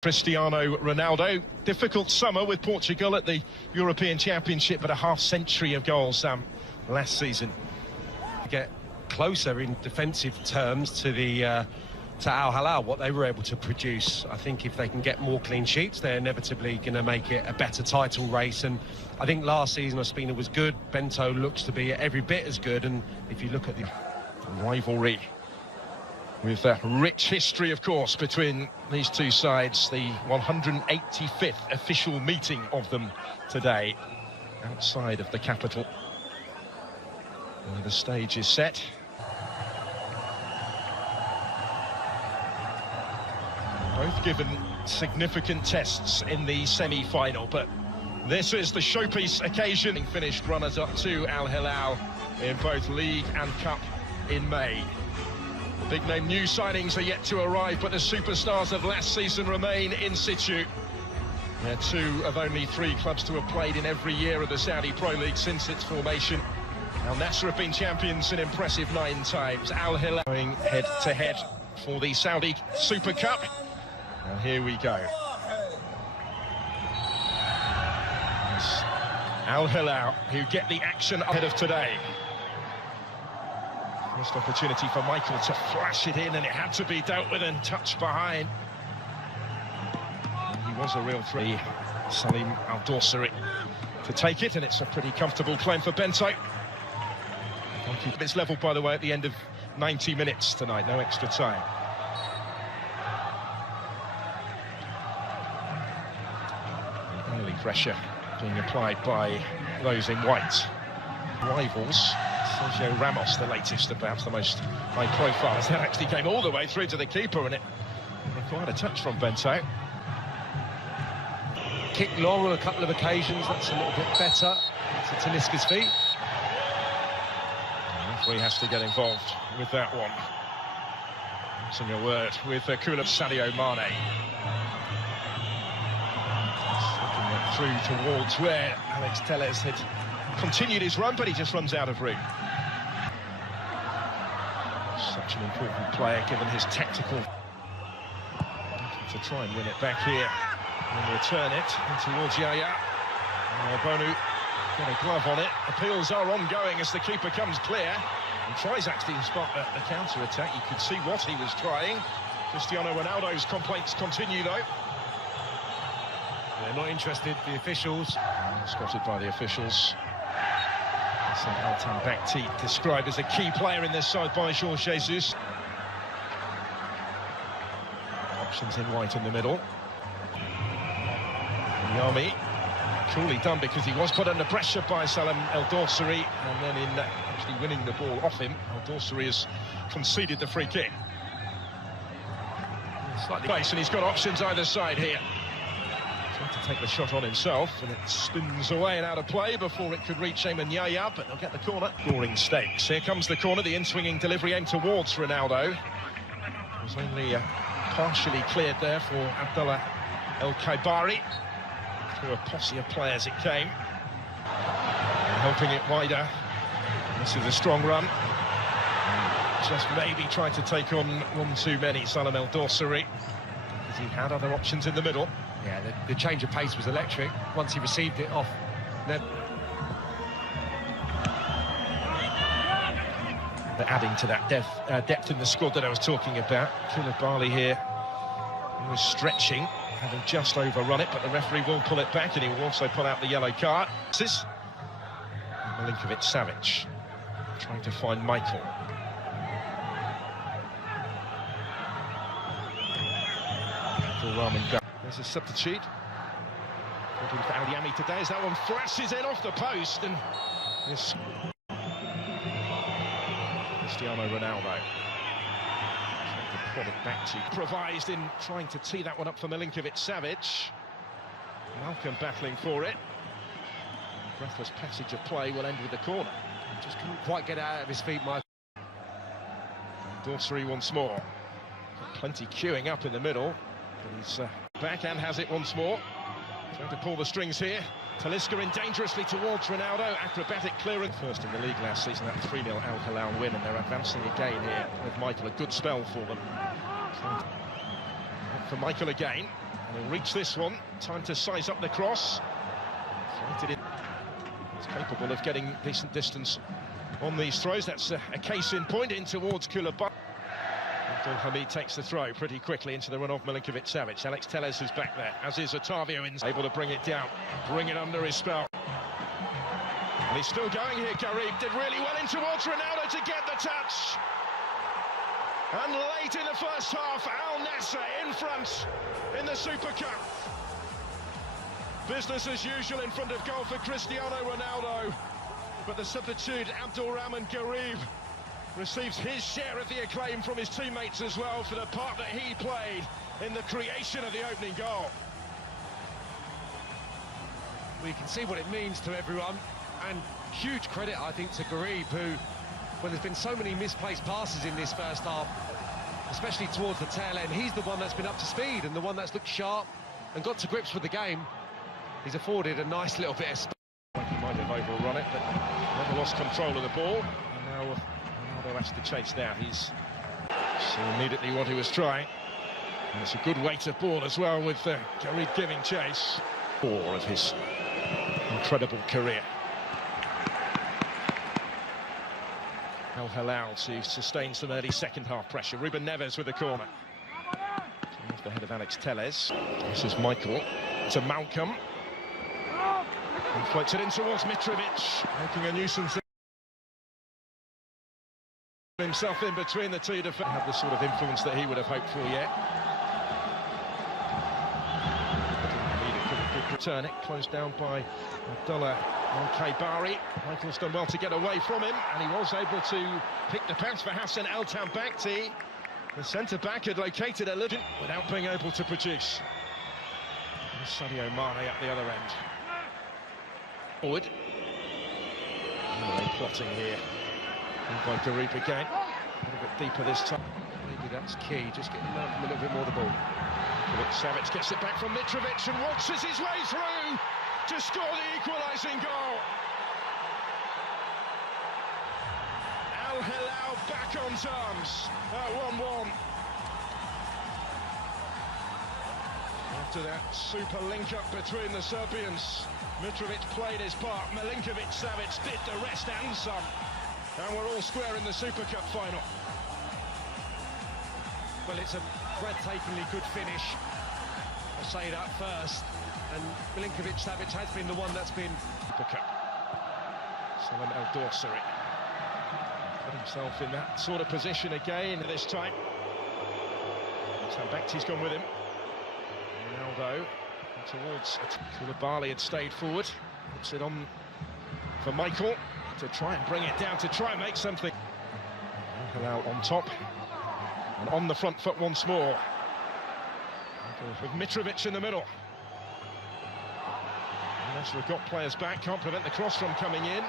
Cristiano Ronaldo. Difficult summer with Portugal at the European Championship, but a half-century of goals last season. Get closer in defensive terms to the to AlHiLaL, what they were able to produce. I think if they can get more clean sheets, they're inevitably going to make it a better title race. And I think last season Ospina was good. Bento looks to be every bit as good. And if you look at the rivalry, with a rich history, of course, between these two sides, the 185th official meeting of them today outside of the capital. The stage is set. Both given significant tests in the semi-final, but this is the showpiece occasion. Finished runners-up to AlHiLaL in both League and Cup in May. Big-name new signings are yet to arrive, but the superstars of last season remain in situ. They're two of only three clubs to have played in every year of the Saudi Pro League since its formation. AlNasr have been champions an impressive 9 times. AlHiLaL going head-to-head for the Saudi Super Cup. And here we go. It's AlHiLaL who get the action ahead of today. First opportunity for Michael to flash it in, and it had to be dealt with and touched behind. And he was a real threat. Salim AlDorsari to take it, and it's a pretty comfortable claim for Bento. It's levelled, by the way, at the end of 90 minutes tonight, no extra time. Early pressure being applied by those in white. Rivals. Sergio Ramos, the latest, perhaps the most high profile, as that actually came all the way through to the keeper, and it required a touch from Bento. Kicked long on a couple of occasions, that's a little bit better. It's to Talisca's feet. The referee has to get involved with that one. Missing a word with Kula Sadio Mane. Looking it through towards where Alex Telles had continued his run, but he just runs out of room. Such an important player, given his tactical. To try and win it back here and return it towards Yaya. Bonu got a glove on it. Appeals are ongoing as the keeper comes clear and tries actually to spot the counter-attack. You could see what he was trying. Cristiano Ronaldo's complaints continue, though. They're not interested, the officials. Spotted by the officials. Altan Bakhti, described as a key player in this side by Jorge Jesus. Options in white in the middle. Yami, coolly done because he was put under pressure by Salim AlDorsari, and then in actually winning the ball off him, AlDorsari has conceded the free kick. Slightly base, and he's got options either side here. To take the shot on himself, and it spins away and out of play before it could reach Ayman Yaya, but they'll get the corner. Scoring stakes. Here comes the corner, the in-swinging delivery aimed towards Ronaldo. It was only partially cleared there for Abdullah El Khaibari. Through a posse of players it came. And helping it wider. This is a strong run. Just maybe tried to take on one too many, Salim AlDorsari, because he had other options in the middle. Yeah, the change of pace was electric once he received it off. They're adding to that depth in the squad that I was talking about. Koulibaly here, he was stretching, having just overrun it, but the referee will pull it back, and he will also pull out the yellow card. Milinkovic-Savic trying to find Michael. There's a substitute. Looking for Al-Yami today as that one flashes in off the post, and this Cristiano Ronaldo trying to prod it back to, improvised in trying to tee that one up for Milinkovic-Savic. Malcolm battling for it. Breathless passage of play will end with the corner. Just couldn't quite get out of his feet, Michael. Dorsary once more. Got plenty queuing up in the middle, but he's back and has it once more. Trying to pull the strings here. Talisca in dangerously towards Ronaldo. Acrobatic clearance. First in the league last season, that 3-0 AlHiLaL win, and they're advancing again here with Michael. A good spell for them. For Michael again. And he'll reach this one. Time to size up the cross. He's capable of getting decent distance on these throws. That's a case in point in towards Koulibaly. Hamid takes the throw pretty quickly into the run of Milinkovic-Savic. Alex Telles is back there, as is Otavio, able to bring it down, bring it under his spell. And he's still going here, Garib. Did really well in towards Ronaldo to get the touch. And late in the first half, AlNasr in front in the Super Cup. Business as usual in front of goal for Cristiano Ronaldo. But the substitute, Abdulrahman Garib, receives his share of the acclaim from his teammates as well for the part that he played in the creation of the opening goal. We can see what it means to everyone, and huge credit, I think, to Garib, who, well, there's been so many misplaced passes in this first half, especially towards the tail end. He's the one that's been up to speed and the one that's looked sharp and got to grips with the game. He's afforded a nice little bit of space. He might have overrun it, but never lost control of the ball. And now Ronaldo has to chase that. He's saw immediately what he was trying. And it's a good weight of ball as well, with Garib giving chase. 4 of his incredible career. AlHiLaL to sustain some early second half pressure. Ruben Neves with the corner. Off the head of Alex Telles. This is Michael to Malcolm. And floats it in towards Mitrovic, making a nuisance of himself in between the two defenders. Have the sort of influence that he would have hoped for yet. Good return, it closed down by Abdullah Al-Khaibari. Michael's done well to get away from him, and he was able to pick the pass for Hassan El-Tambakti. The centre-back had located a little without being able to produce. And Sadio Mane at the other end. Forward. They're plotting here. By Garib again. A little bit deeper this time. Maybe that's key, just getting Malcolm a little bit more the ball. Savic gets it back from Mitrovic and waltzes his way through to score the equalising goal. AlHiLaL back on terms at 1-1. After that super link-up between the Serbians, Mitrovic played his part, Milinkovic-Savic did the rest and some. And we're all square in the Super Cup final. Well, it's a breathtakingly good finish. I'll say that first. And Milinkovic-Savic has been the one that's been... Super Cup. Salem El-Dorsari put himself in that sort of position again this time. Tambakti's gone with him. Ronaldo towards Koulibaly had stayed forward. Puts it on for Michael to try and bring it down, to try and make something. AlHiLaL on top and on the front foot once more. With Mitrovic in the middle. AlNasr got players back, can't prevent the cross from coming in.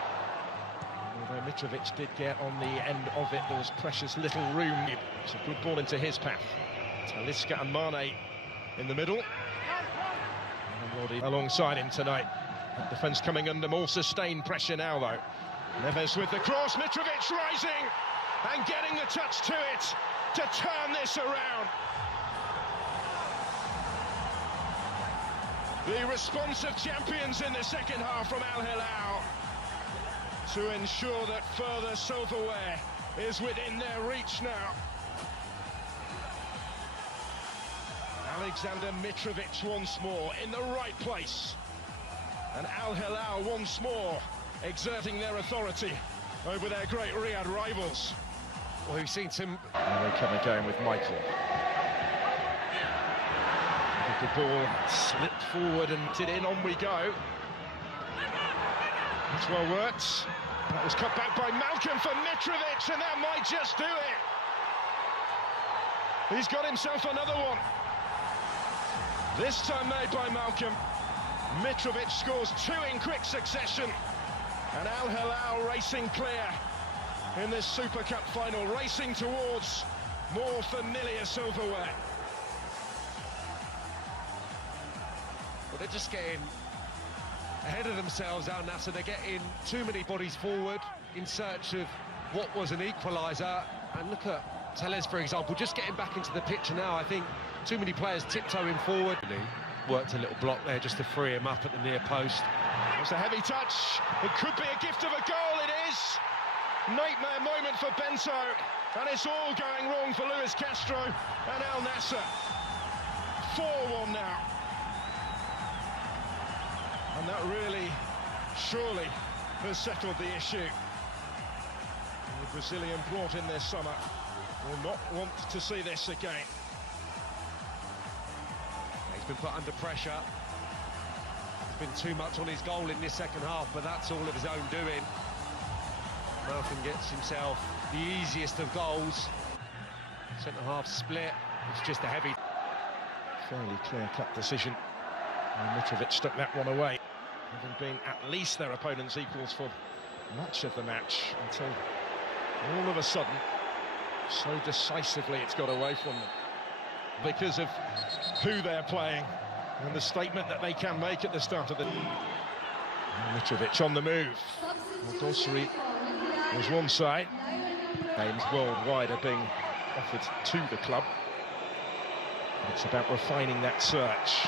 Although Mitrovic did get on the end of it, there was precious little room. It's a good ball into his path. Talisca and Mane in the middle. And alongside him tonight. That defence coming under more sustained pressure now, though. Neves with the cross, Mitrovic rising and getting the touch to it to turn this around. The response of champions in the second half from AlHiLaL to ensure that further silverware is within their reach now. Alexander Mitrovic once more in the right place, and AlHiLaL once more exerting their authority over their great Riyadh rivals. Well, we've seen some... And they come again with Michael. The ball slipped forward and did in, on we go. That's well worked. That was cut back by Malcolm for Mitrovic, and that might just do it. He's got himself another one. This time made by Malcolm. Mitrovic scores 2 in quick succession. And AlHiLaL racing clear in this Super Cup final, racing towards more familiar silverware. Well, they're just getting ahead of themselves, AlNasr. They're getting too many bodies forward in search of what was an equaliser. And look at Tellez, for example, just getting back into the picture now. I think too many players tiptoeing forward. Worked a little block there just to free him up at the near post. It's a heavy touch. It could be a gift of a goal. It is. Nightmare moment for Bento. And it's all going wrong for Luis Castro and AlNasr. 4-1 now. And that really, surely, has settled the issue. The Brazilian brought in this summer will not want to see this again. He's been put under pressure. There's been too much on his goal in this second half, but that's all of his own doing. Malcolm gets himself the easiest of goals. Centre-half split. It's just a heavy... Fairly clear-cut decision. And Mitrovic took that one away, having been at least their opponent's equals for much of the match, until all of a sudden, so decisively it's got away from them. Because of who they're playing and the statement that they can make at the start of the... Mitrovic on the move. Dorsey was one side. Names worldwide are being offered to the club. It's about refining that search.